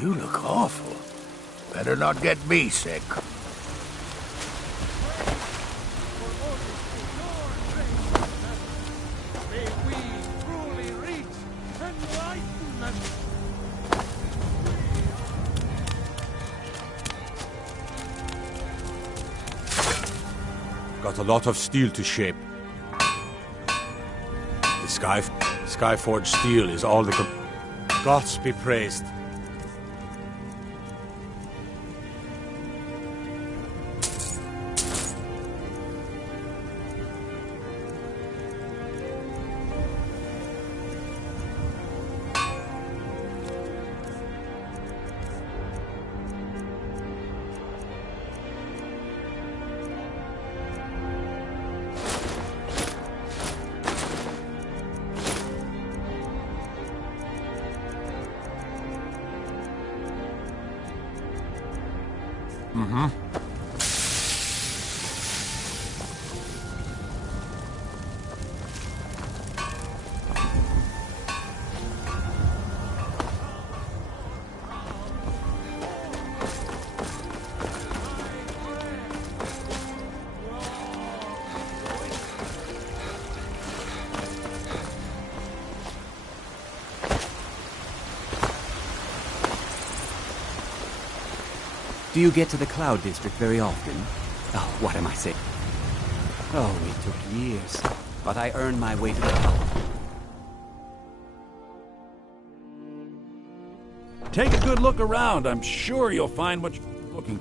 You look awful. Better not get me sick. May we truly reach enlightenment. Got a lot of steel to shape. The Skyforged steel is all the gods be praised. Do you get to the Cloud District very often? Oh, what am I saying? Oh, it took years, but I earned my way to the top. Take a good look around. I'm sure you'll find what you're looking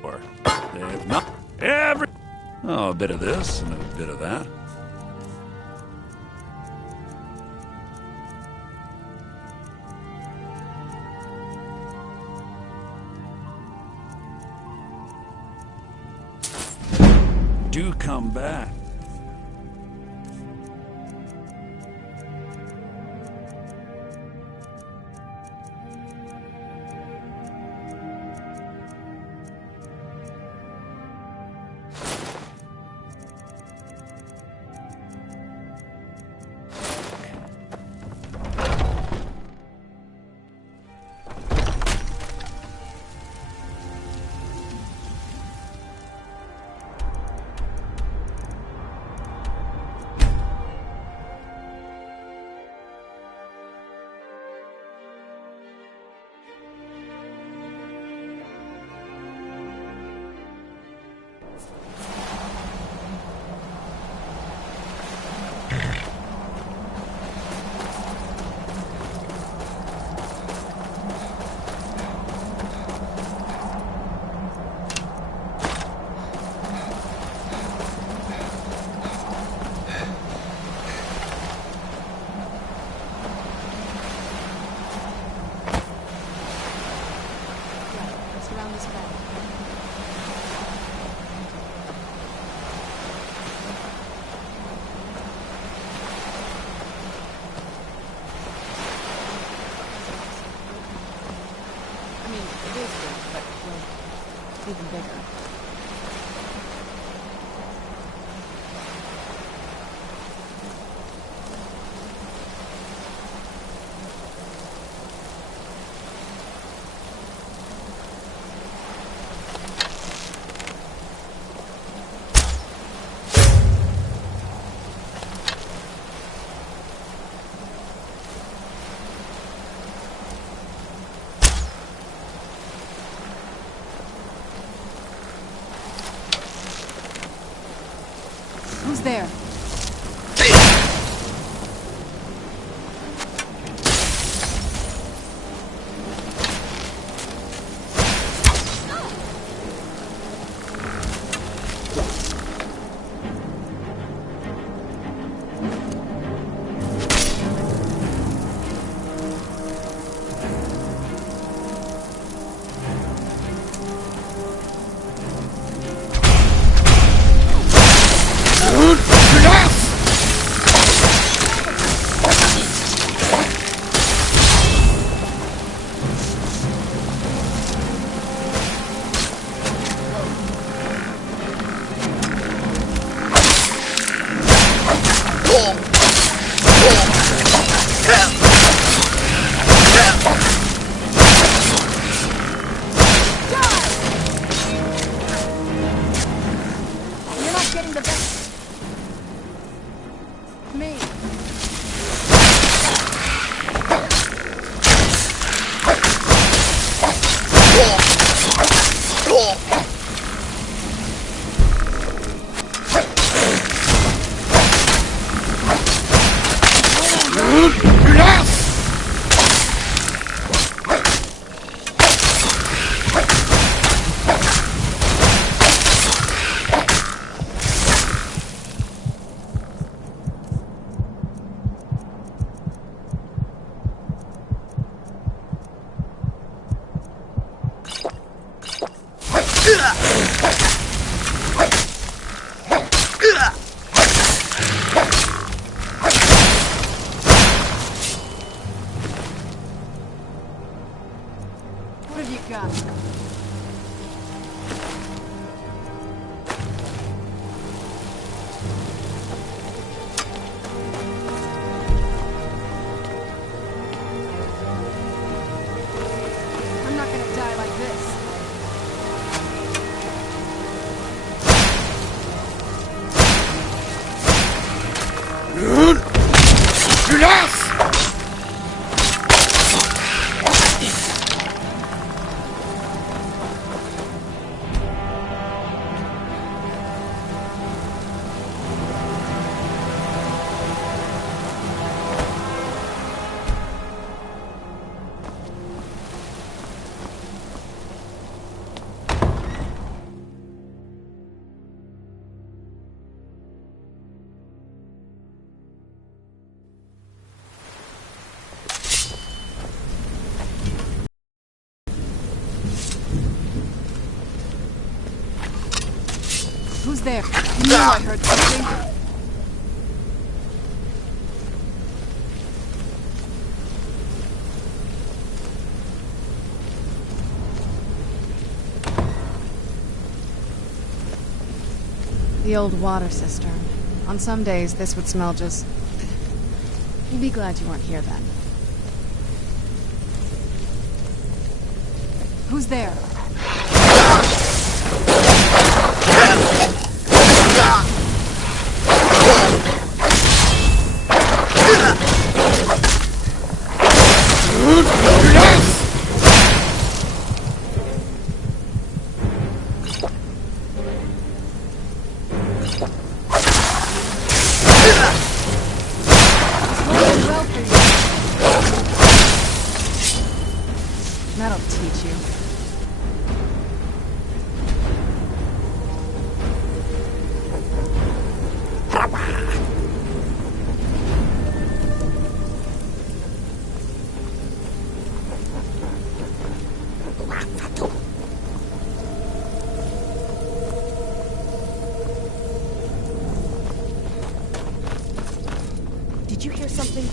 for. If not, a bit of this and a bit of that. Do come back. Even bigger. Who's there? the best. Me. What have you got? I'm not gonna die like this. Who's there? You know I heard something. The old water cistern. On some days, this would smell just... You'd be glad you weren't here then. Who's there? That'll teach you. Did you hear something?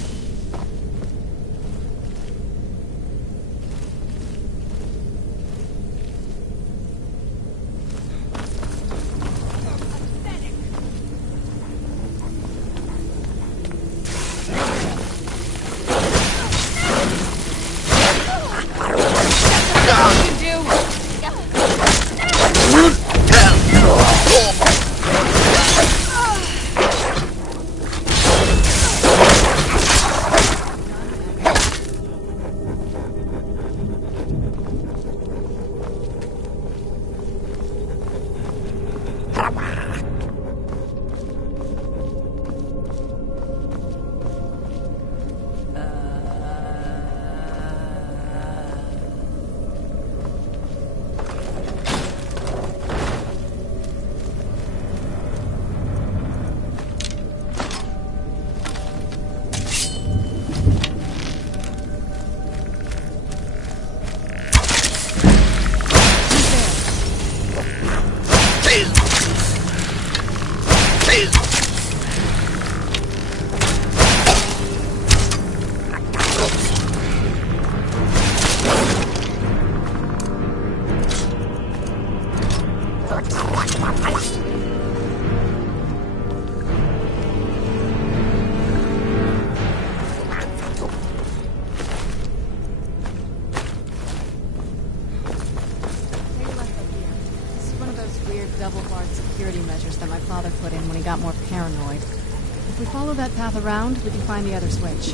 security measures that my father put in when he got more paranoid. If we follow that path around, we can find the other switch.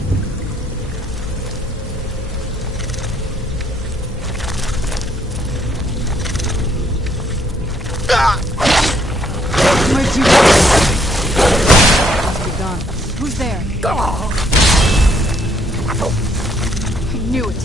Where'd you go? Must be gone. Who's there? I knew it.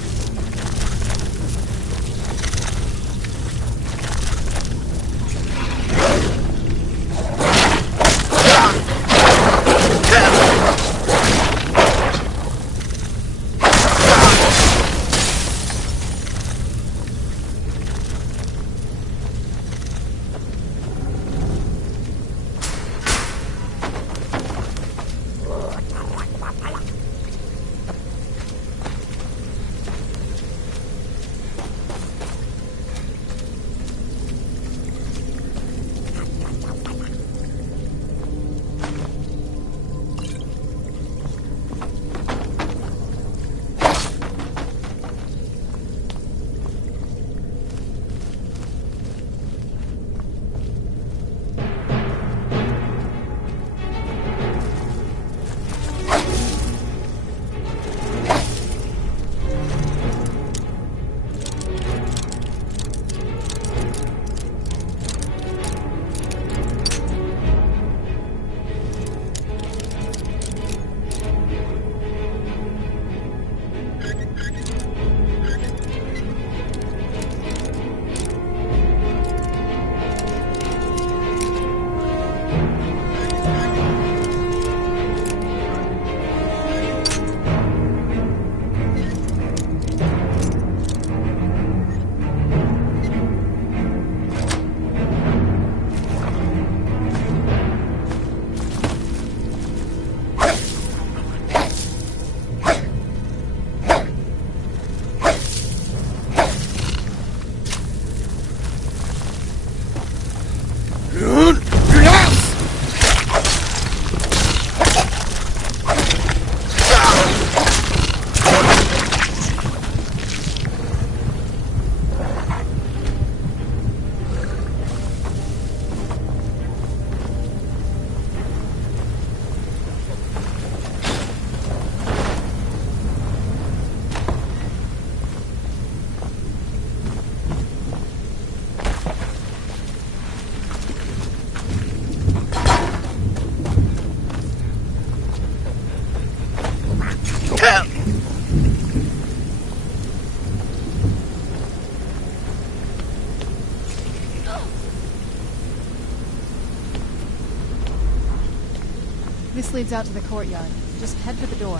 This leads out to the courtyard. Just head for the door.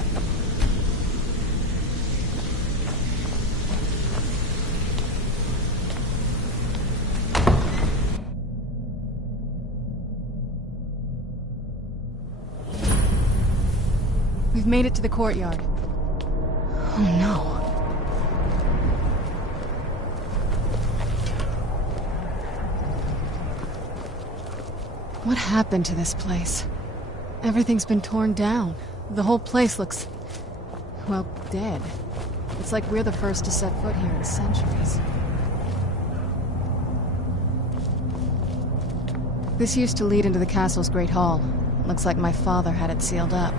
We've made it to the courtyard. Oh no. What happened to this place? Everything's been torn down. The whole place looks, well, dead. It's like we're the first to set foot here in centuries. This used to lead into the castle's great hall. Looks like my father had it sealed up.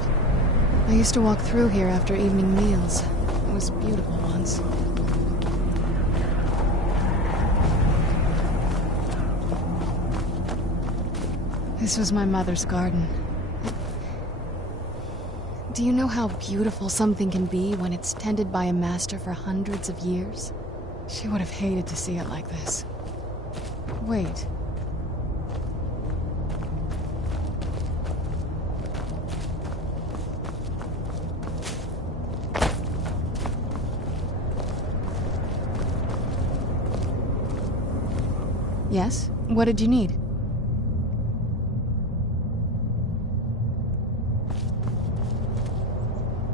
I used to walk through here after evening meals. It was beautiful once. This was my mother's garden. Do you know how beautiful something can be when it's tended by a master for hundreds of years? She would have hated to see it like this. Wait. Yes? What did you need?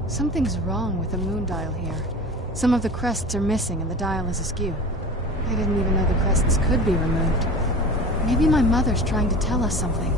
Something's wrong with the moon dial here. Some of the crests are missing and the dial is askew. I didn't even know the crests could be removed. Maybe my mother's trying to tell us something.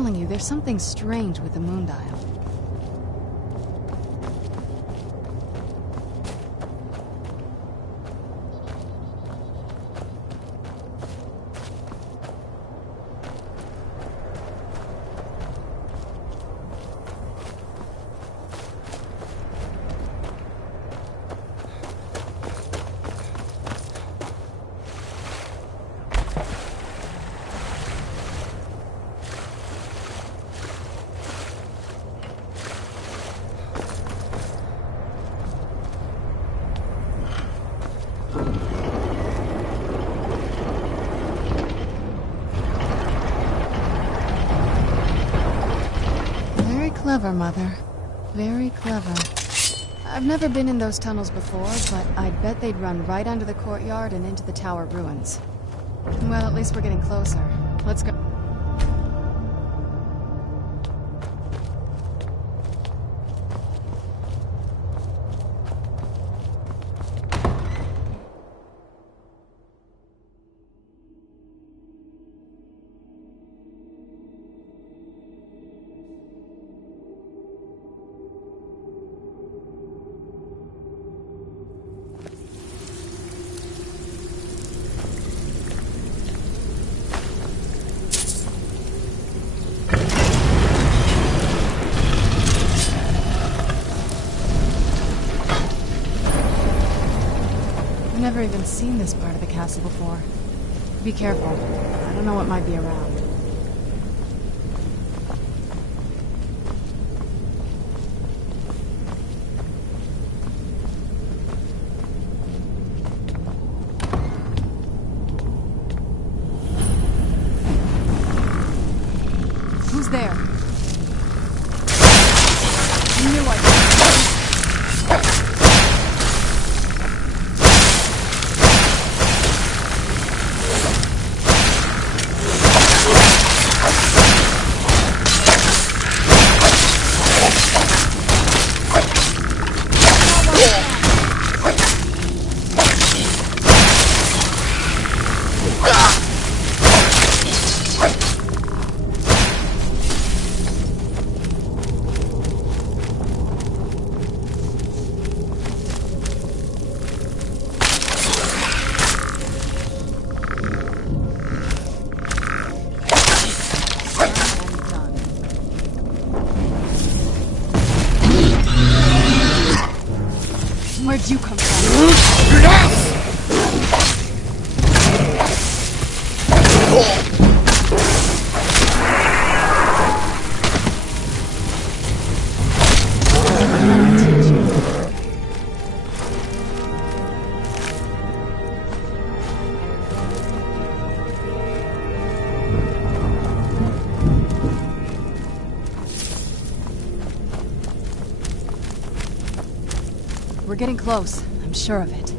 telling you, there's something strange with the moon dial. Clever, Mother. Very clever. I've never been in those tunnels before, but I'd bet they'd run right under the courtyard and into the tower ruins. Well, at least we're getting closer. Let's go. I've never even seen this part of the castle before. Be careful. I don't know what might be around. Who's there? I knew I Where'd you come from? We're getting close. I'm sure of it.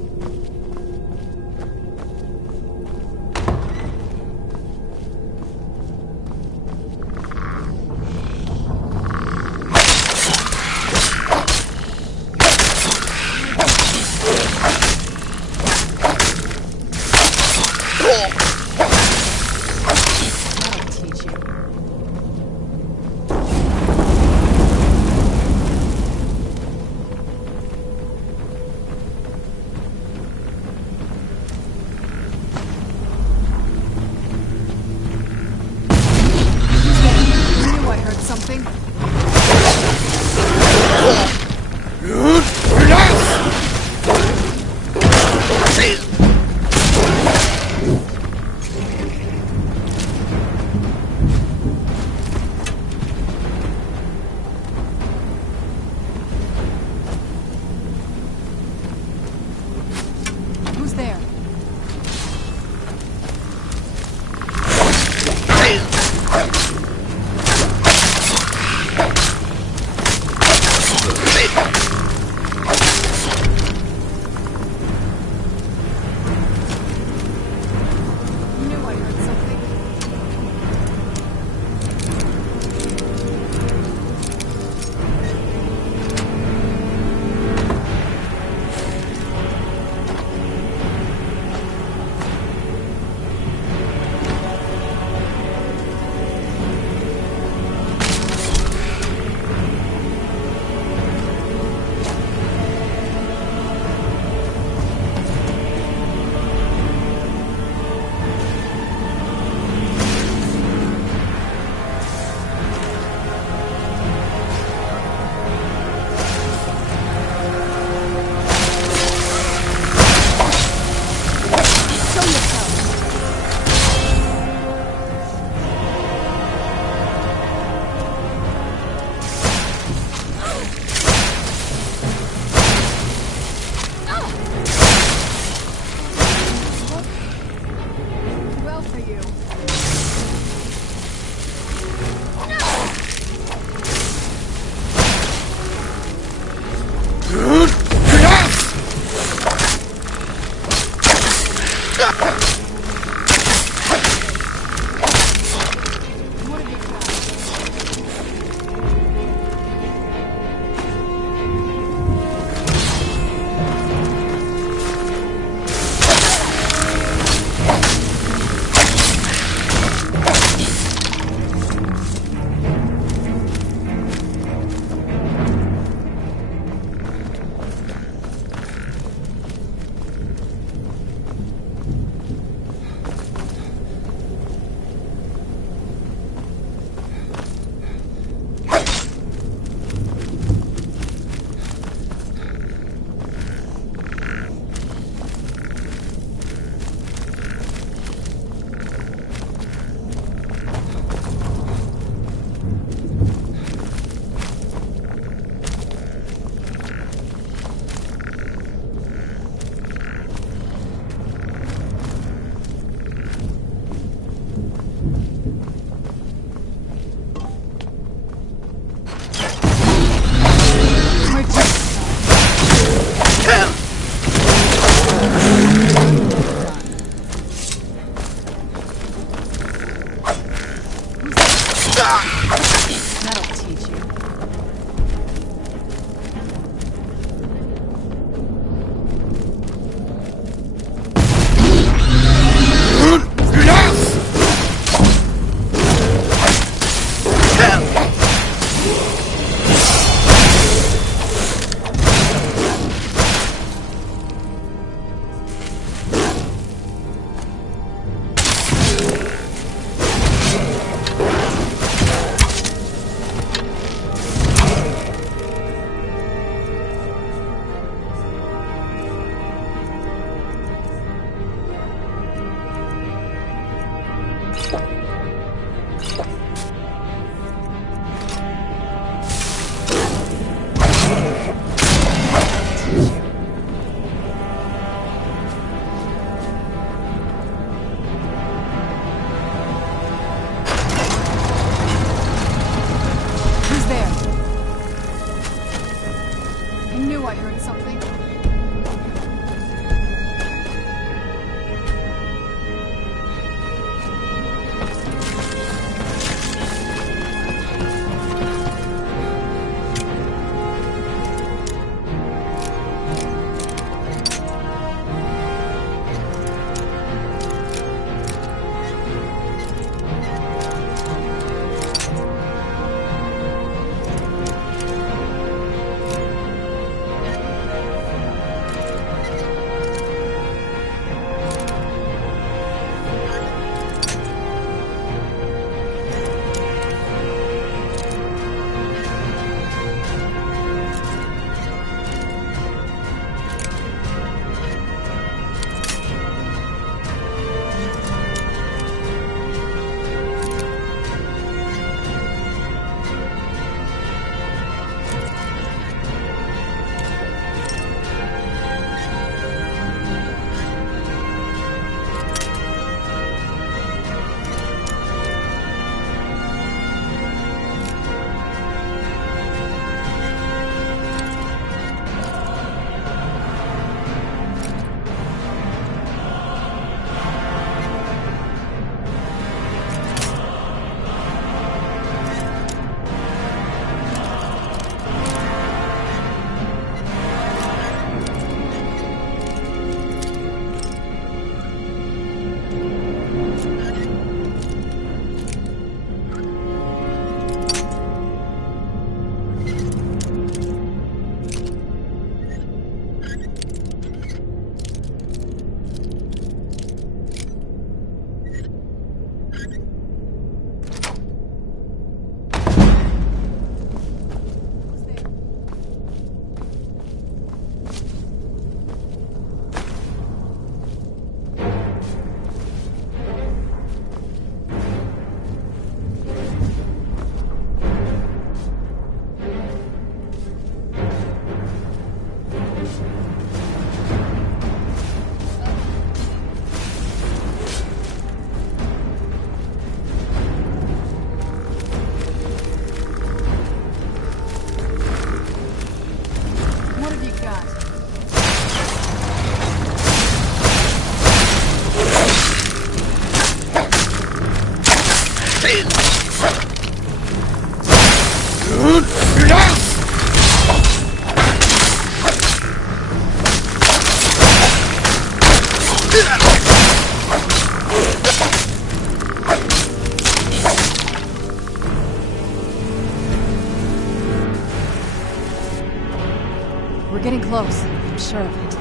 We're getting close. I'm sure of it.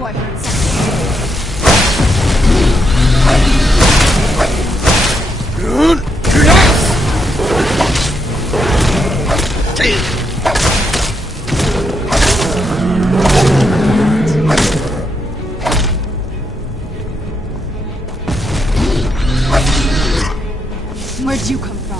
I heard something. Where'd you come from?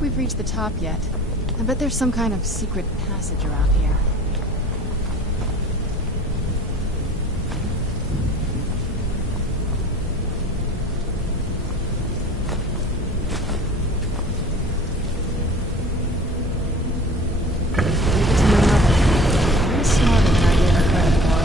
We've reached the top yet. I bet there's some kind of secret passage around here. Leave it to my mother. She's smarter than I gave her credit for.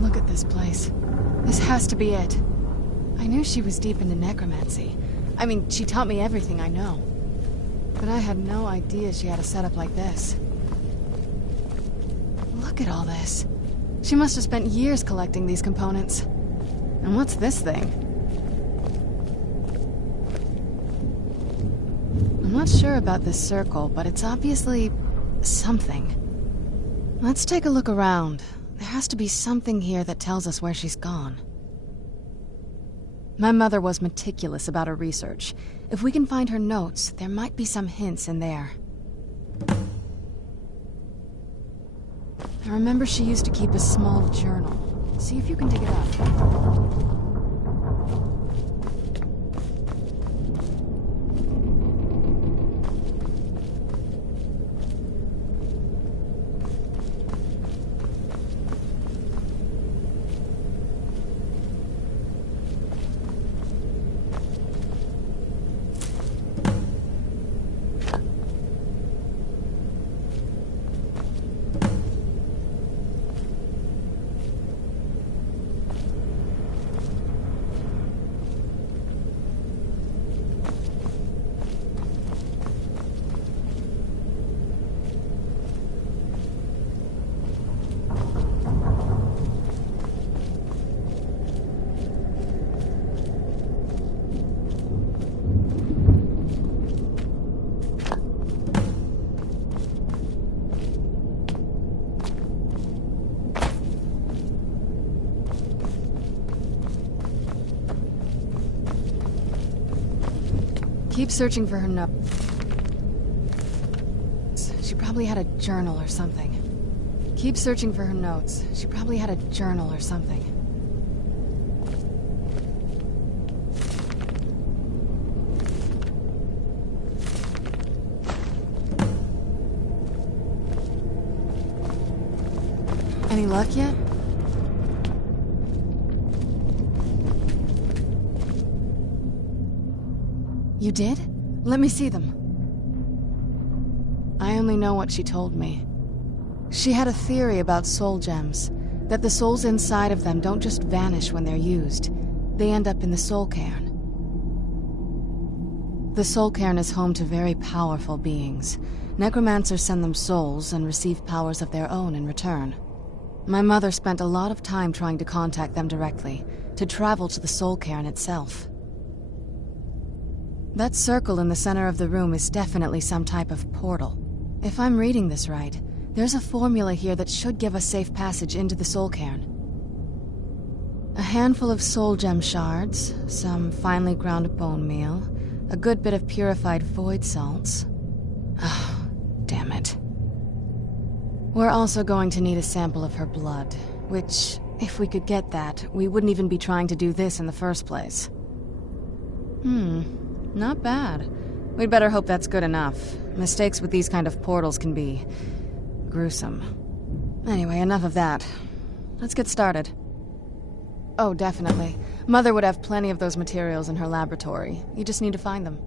Look at this place. This has to be it. I knew she was deep into necromancy. I mean, she taught me everything I know. But I had no idea she had a setup like this. Look at all this. She must have spent years collecting these components. And what's this thing? I'm not sure about this circle, but it's obviously something. Let's take a look around. There has to be something here that tells us where she's gone. My mother was meticulous about her research. If we can find her notes, there might be some hints in there. I remember she used to keep a small journal. See if you can dig it up. Keep searching for her notes. She probably had a journal or something. Keep searching for her notes. She probably had a journal or something. Any luck yet? You did? Let me see them. I only know what she told me. She had a theory about soul gems, that the souls inside of them don't just vanish when they're used. They end up in the soul cairn. The soul cairn is home to very powerful beings. Necromancers send them souls and receive powers of their own in return. My mother spent a lot of time trying to contact them directly, to travel to the soul cairn itself. That circle in the center of the room is definitely some type of portal. If I'm reading this right, there's a formula here that should give us safe passage into the soul cairn. A handful of soul gem shards, some finely ground bone meal, a good bit of purified void salts. Oh, damn it. We're also going to need a sample of her blood, which, if we could get that, we wouldn't even be trying to do this in the first place. Not bad. We'd better hope that's good enough. Mistakes with these kind of portals can be gruesome. Anyway, enough of that. Let's get started. Oh, definitely. Mother would have plenty of those materials in her laboratory. You just need to find them.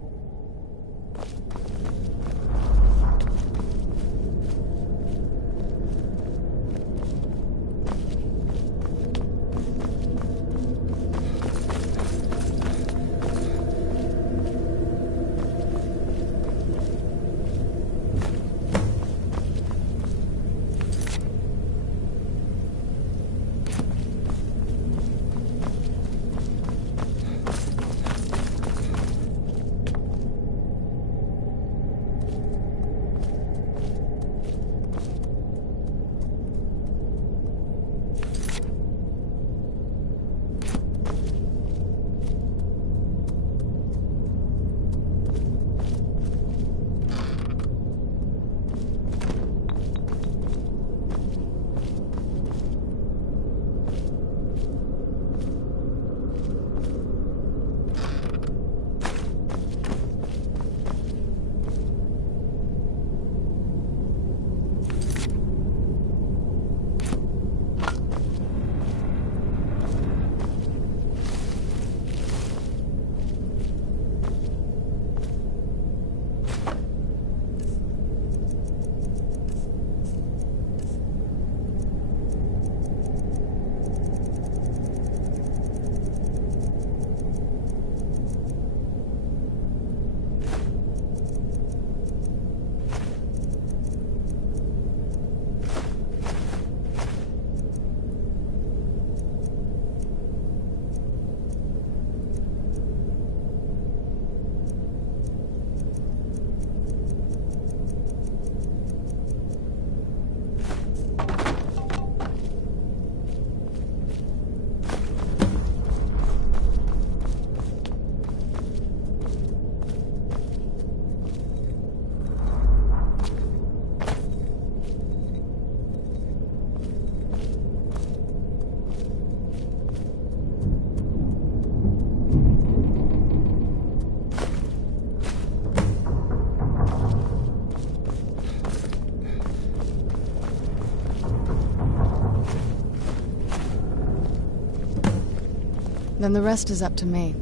Then the rest is up to me.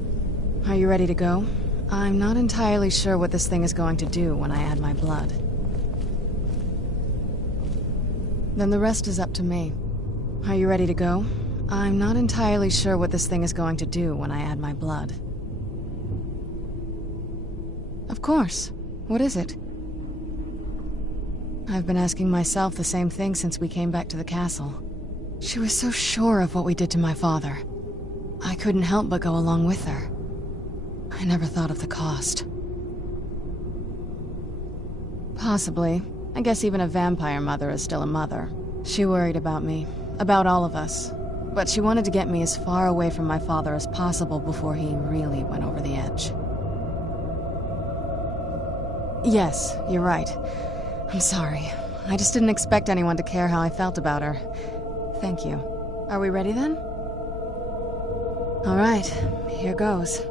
Are you ready to go? I'm not entirely sure what this thing is going to do when I add my blood. Then the rest is up to me. Are you ready to go? I'm not entirely sure what this thing is going to do when I add my blood. Of course. What is it? I've been asking myself the same thing since we came back to the castle. She was so sure of what we did to my father. I couldn't help but go along with her. I never thought of the cost. Possibly. I guess even a vampire mother is still a mother. She worried about me, about all of us. But she wanted to get me as far away from my father as possible before he really went over the edge. Yes, you're right. I'm sorry. I just didn't expect anyone to care how I felt about her. Thank you. Are we ready then? All right, here goes.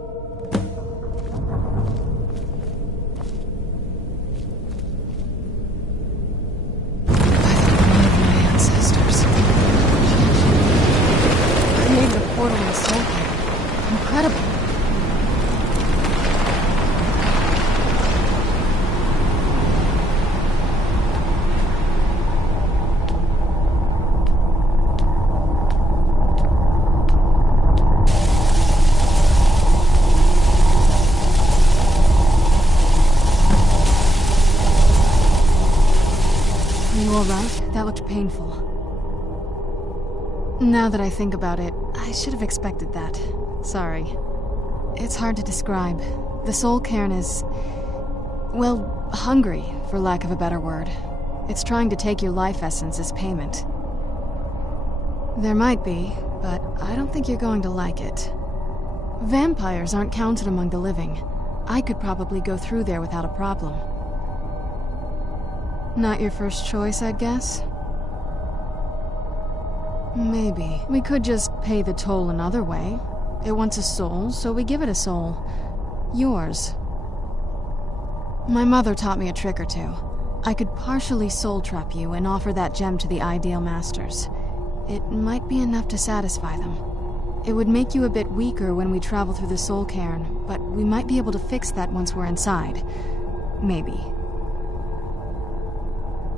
Portal in the soul cave. Incredible. Are you all right? That looked painful. Now that I think about it, I should have expected that. Sorry. It's hard to describe. The soul cairn is... well, hungry, for lack of a better word. It's trying to take your life essence as payment. There might be, but I don't think you're going to like it. Vampires aren't counted among the living. I could probably go through there without a problem. Not your first choice, I'd guess? Maybe. We could just pay the toll another way. It wants a soul, so we give it a soul. Yours. My mother taught me a trick or two. I could partially soul trap you and offer that gem to the ideal masters. It might be enough to satisfy them. It would make you a bit weaker when we travel through the soul cairn, but we might be able to fix that once we're inside. Maybe.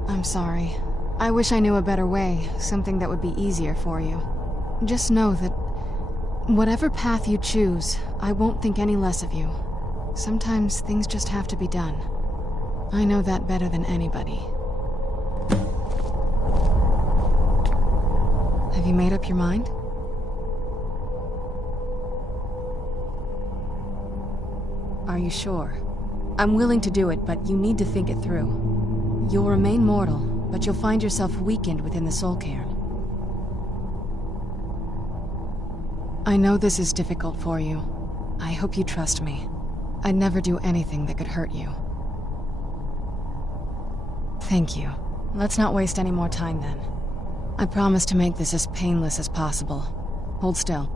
I'm sorry. I wish I knew a better way, something that would be easier for you. Just know that whatever path you choose, I won't think any less of you. Sometimes things just have to be done. I know that better than anybody. Have you made up your mind? Are you sure? I'm willing to do it, but you need to think it through. You'll remain mortal, but you'll find yourself weakened within the soul cairn. I know this is difficult for you. I hope you trust me. I'd never do anything that could hurt you. Thank you. Let's not waste any more time then. I promise to make this as painless as possible. Hold still.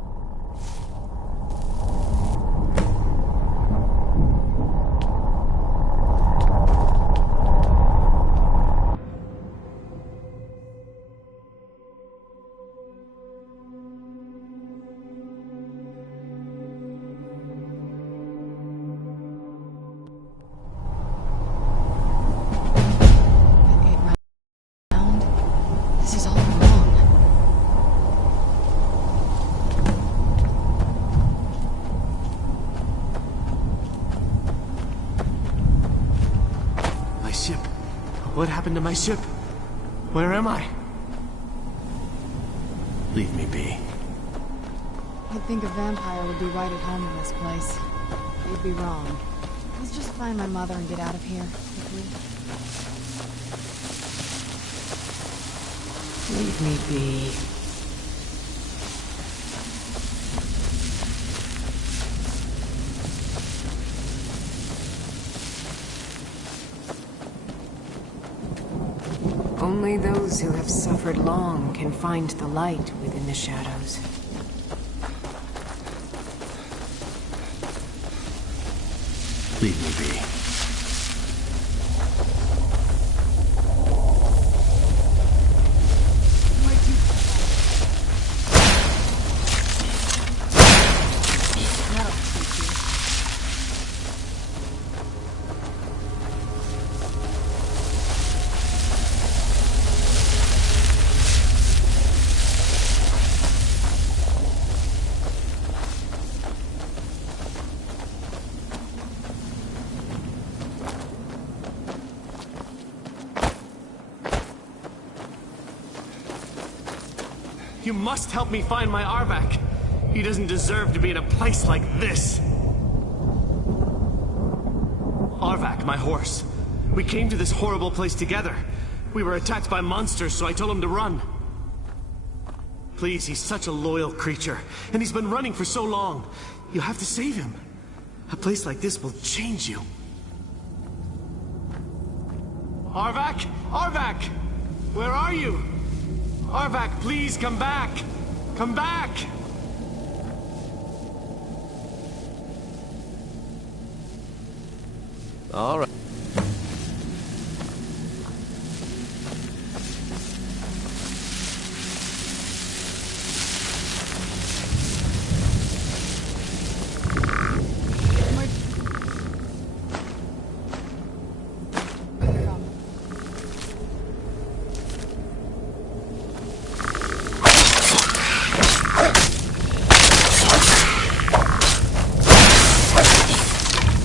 What happened to my ship? Where am I? Leave me be. I'd think a vampire would be right at home in this place. You'd be wrong. Let's just find my mother and get out of here, quickly. Leave me be. Only those who have suffered long can find the light within the shadows. Leave me be. You must help me find my Arvak. He doesn't deserve to be in a place like this. Arvak, my horse. We came to this horrible place together. We were attacked by monsters, so I told him to run. Please, he's such a loyal creature, and he's been running for so long. You have to save him. A place like this will change you. Arvak? Arvak! Where are you? Arvak, please come back! Come back! All right.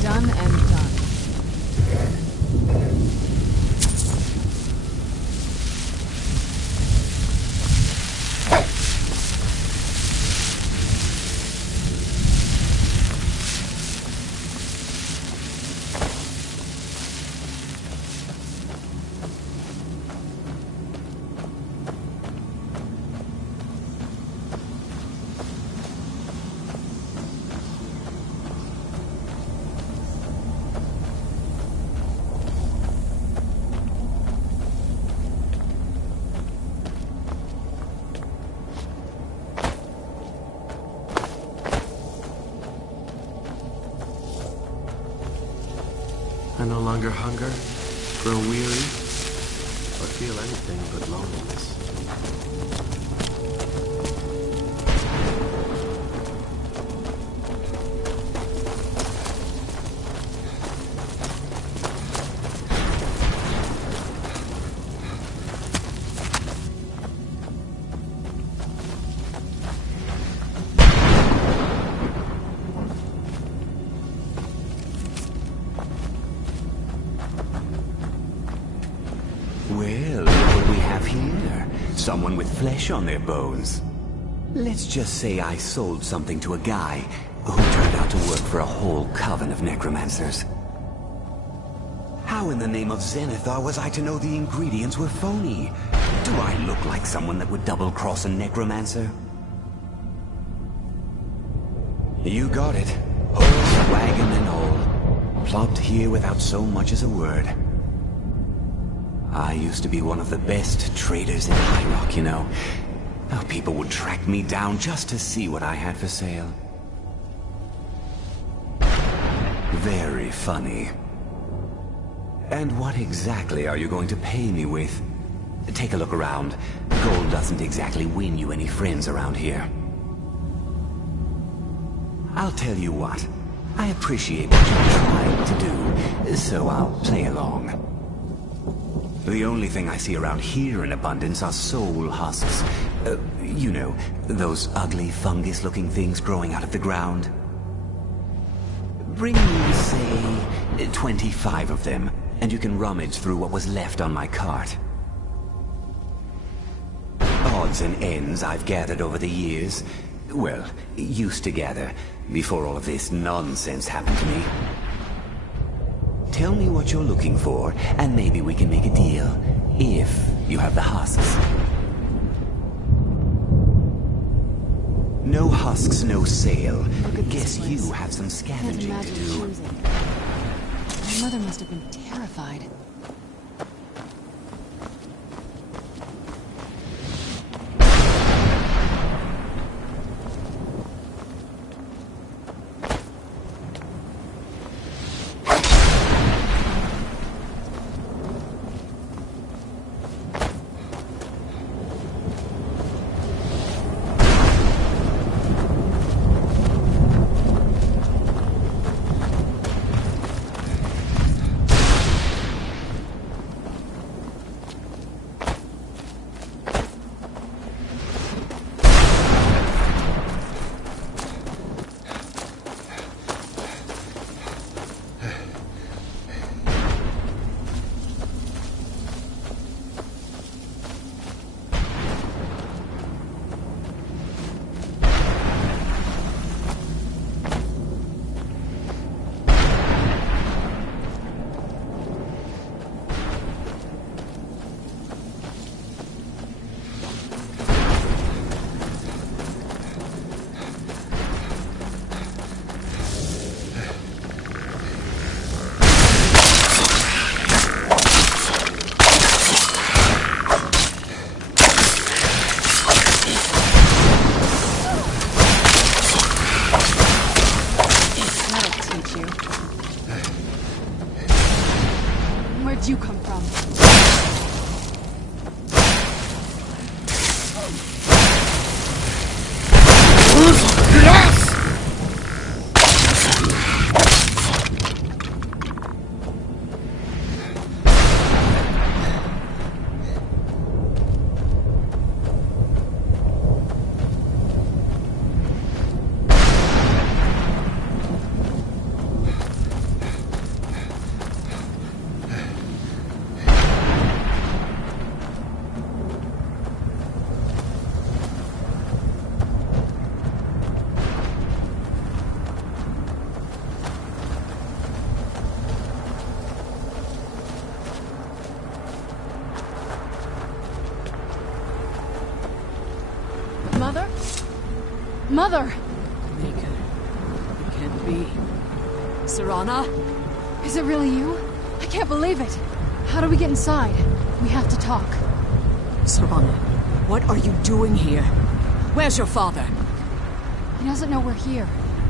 Done and done. I no longer hunger, grow weary, or feel anything but loneliness. Well, look what we have here. Someone with flesh on their bones. Let's just say I sold something to a guy who turned out to work for a whole coven of necromancers. How in the name of Zenithar was I to know the ingredients were phony? Do I look like someone that would double-cross a necromancer? You got it. Horse, wagon, and all. Plopped here without so much as a word. I used to be one of the best traders in High Rock, you know. Oh, people would track me down just to see what I had for sale. Very funny. And what exactly are you going to pay me with? Take a look around. Gold doesn't exactly win you any friends around here. I'll tell you what. I appreciate what you're trying to do, so I'll play along. The only thing I see around here in abundance are soul husks. You know, those ugly fungus-looking things growing out of the ground. Bring me, say, 25 of them, and you can rummage through what was left on my cart. Odds and ends I've gathered over the years. Well, used to gather, before all of this nonsense happened to me. Tell me what you're looking for, and maybe we can make a deal, if you have the husks. No husks, no sale. Guess you have some scavenging to do. My mother must have been terrified. Mother? Mother! Maker. It can't be. Serana? Is it really you? I can't believe it. How do we get inside? We have to talk. Serana, what are you doing here? Where's your father? He doesn't know we're here.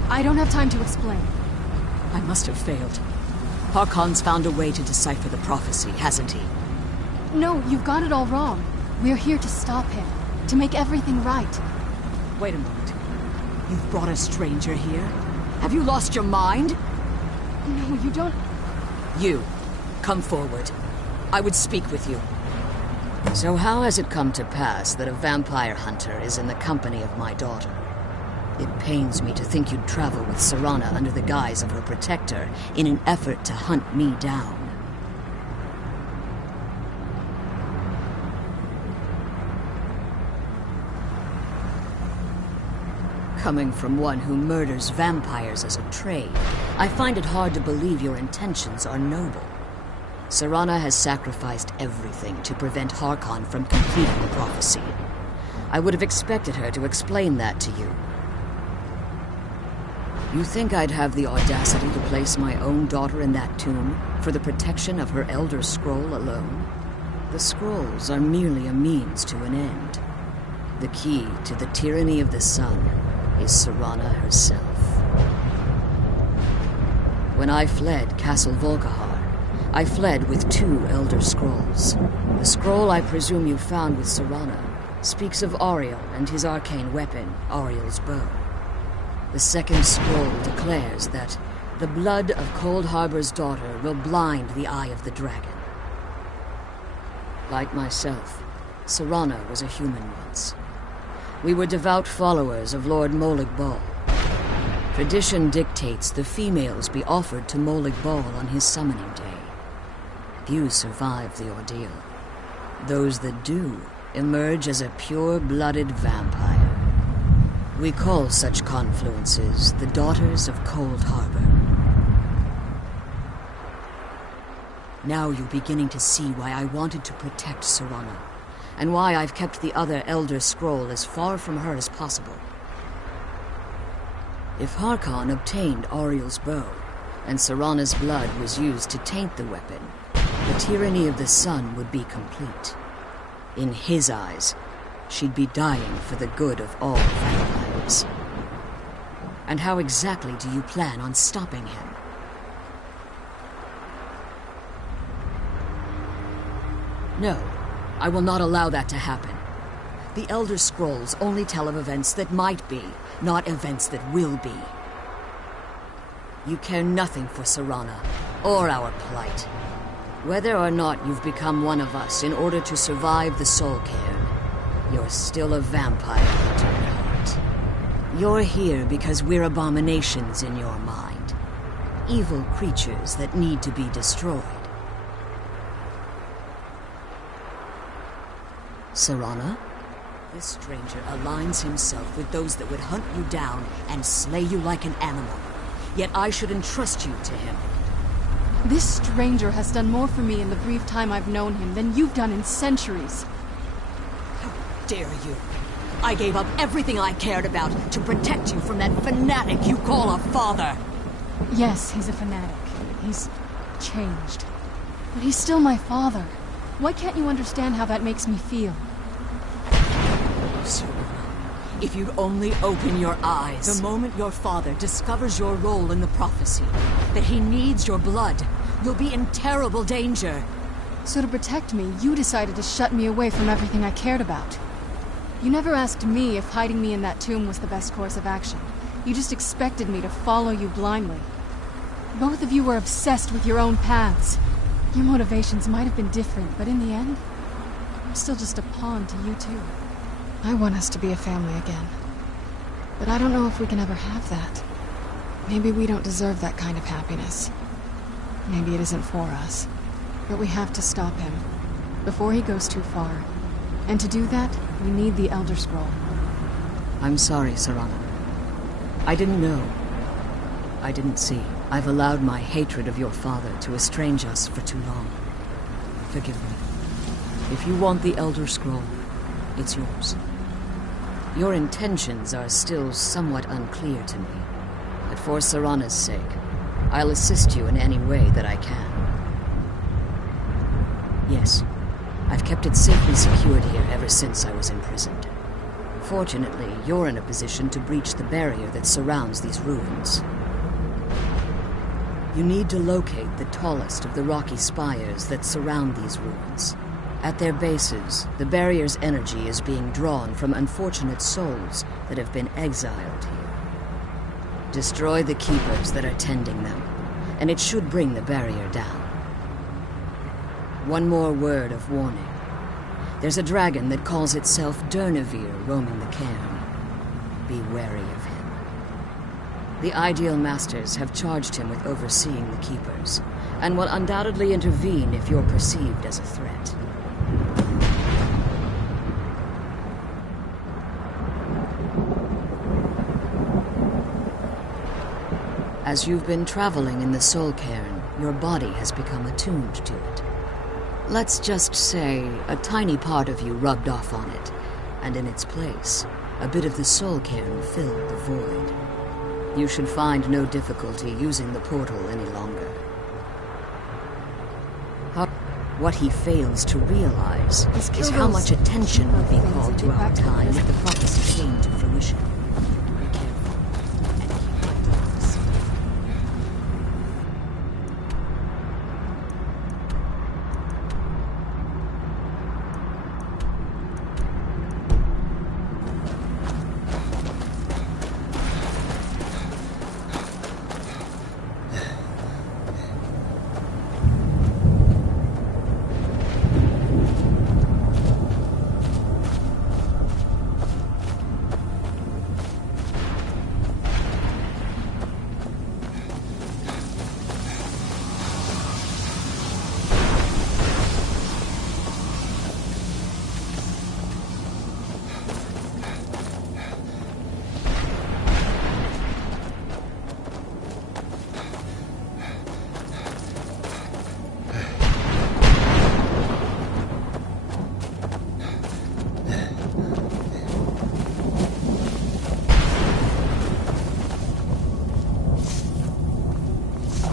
I don't have time to explain. I must have failed. Harkon's found a way to decipher the prophecy, hasn't he? No, you've got it all wrong. We're here to stop him. To make everything right. Wait a moment. You've brought a stranger here? Have you lost your mind? No, you don't... You, come forward. I would speak with you. So how has it come to pass that a vampire hunter is in the company of my daughter? It pains me to think you'd travel with Serana under the guise of her protector in an effort to hunt me down. Coming from one who murders vampires as a trade, I find it hard to believe your intentions are noble. Serana has sacrificed everything to prevent Harkon from completing the prophecy. I would have expected her to explain that to you. You think I'd have the audacity to place my own daughter in that tomb for the protection of her Elder Scroll alone? The scrolls are merely a means to an end. The key to the tyranny of the sun is Serana herself. When I fled Castle Volkihar, I fled with 2 Elder Scrolls. The scroll I presume you found with Serana speaks of Auriel and his arcane weapon, Auriel's bow. The second scroll declares that the blood of Cold Harbor's daughter will blind the eye of the dragon. Like myself, Serana was a human once. We were devout followers of Lord Molig Bal. Tradition dictates the females be offered to Molig Bal on his summoning day. Few survive the ordeal. Those that do emerge as a pure-blooded vampire. We call such confluences the Daughters of Cold Harbor. Now you're beginning to see why I wanted to protect Serana, and why I've kept the other Elder Scroll as far from her as possible. If Harkon obtained Auriel's bow, and Serana's blood was used to taint the weapon, the tyranny of the sun would be complete. In his eyes, she'd be dying for the good of all vampires. And how exactly do you plan on stopping him? No, I will not allow that to happen. The Elder Scrolls only tell of events that might be, not events that will be. You care nothing for Serana, or our plight. Whether or not you've become one of us in order to survive the Soul Cairn, you're still a vampire hunter at heart. You're here because we're abominations in your mind. Evil creatures that need to be destroyed. Serana? This stranger aligns himself with those that would hunt you down and slay you like an animal. Yet I should entrust you to him. This stranger has done more for me in the brief time I've known him than you've done in centuries. How dare you? I gave up everything I cared about to protect you from that fanatic you call a father. Yes, he's a fanatic. He's changed. But he's still my father. Why can't you understand how that makes me feel? Serana, if you'd only open your eyes. The moment your father discovers your role in the prophecy, that he needs your blood, you'll be in terrible danger. So to protect me, you decided to shut me away from everything I cared about. You never asked me if hiding me in that tomb was the best course of action. You just expected me to follow you blindly. Both of you were obsessed with your own paths. Your motivations might have been different, but in the end, I'm still just a pawn to you too. I want us to be a family again. But I don't know if we can ever have that. Maybe we don't deserve that kind of happiness. Maybe it isn't for us. But we have to stop him, before he goes too far. And to do that, we need the Elder Scroll. I'm sorry, Serana. I didn't know. I didn't see. I've allowed my hatred of your father to estrange us for too long. Forgive me. If you want the Elder Scroll, it's yours. Your intentions are still somewhat unclear to me. But for Serana's sake, I'll assist you in any way that I can. Yes, I've kept it safely secured here ever since I was imprisoned. Fortunately, you're in a position to breach the barrier that surrounds these ruins. You need to locate the tallest of the rocky spires that surround these ruins. At their bases, the barrier's energy is being drawn from unfortunate souls that have been exiled here. Destroy the keepers that are tending them, and it should bring the barrier down. One more word of warning. There's a dragon that calls itself Durnevere roaming the cairn. Be wary of him. The Ideal Masters have charged him with overseeing the keepers, and will undoubtedly intervene if you're perceived as a threat. As you've been traveling in the Soul Cairn, your body has become attuned to it. Let's just say a tiny part of you rubbed off on it, and in its place, a bit of the Soul Cairn filled the void. You should find no difficulty using the portal any longer. What he fails to realize is how much attention would be called to our time if the prophecy came to fruition. Be careful, and keep my promise.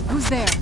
Who's there?